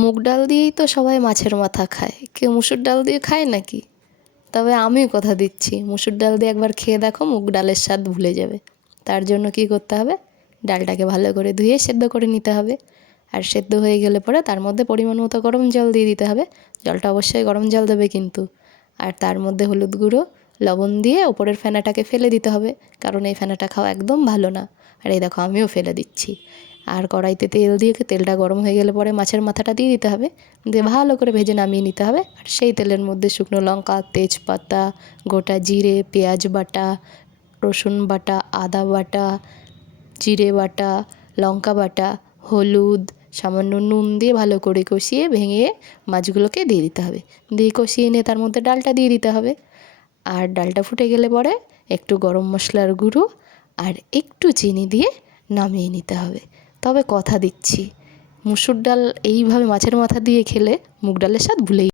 মুগ ডাল দিয়েই তো সবাই মাছের মাথা খায়, কেউ মুসুর ডাল দিয়ে খায় নাকি? তবে আমি কথা দিচ্ছি, মুসুর ডাল দিয়ে একবার খেয়ে দেখো, মুগ ডালের স্বাদ ভুলে যাবে। তার জন্য কি করতে হবে, ডালটাকে ভালো করে ধুয়ে সেদ্ধ করে নিতে হবে। আর সেদ্ধ হয়ে গেলে পরে তার মধ্যে পরিমাণ মতো গরম জল দিয়ে দিতে হবে। জলটা অবশ্যই গরম জল দেবে কিন্তু। আর তার মধ্যে হলুদ গুঁড়ো, লবণ দিয়ে ওপরের ফেনাটাকে ফেলে দিতে হবে, কারণ এই ফেনাটা খাওয়া একদম ভালো না। আর এই দেখো আমিও ফেলে দিচ্ছি। আর কড়াইতে তেল দিয়ে তেলটা গরম হয়ে গেলে পরে মাছের মাথাটা দিয়ে দিতে হবে, দিয়ে ভালো করে ভেজে নামিয়ে নিতে হবে। আর সেই তেলের মধ্যে শুকনো লঙ্কা, তেজপাতা, গোটা জিরে, পেঁয়াজ বাটা, রসুন বাটা, আদা বাটা, জিরে বাটা, লঙ্কা বাটা, হলুদ, সামান্য নুন দিয়ে ভালো করে কষিয়ে ভেঙে মাছগুলোকে দিয়ে দিতে হবে। দিয়ে কষিয়ে নিয়ে তার মধ্যে ডালটা দিয়ে দিতে হবে। আর ডালটা ফুটে গেলে পরে একটু গরম মশলার গুঁড়ো আর একটু চিনি দিয়ে নামিয়ে নিতে হবে। তবে কথা দিচ্ছি, মুসুর ডাল এইভাবে মাছের মাথা দিয়ে খেলে মুগ ডালের স্বাদ ভুলেই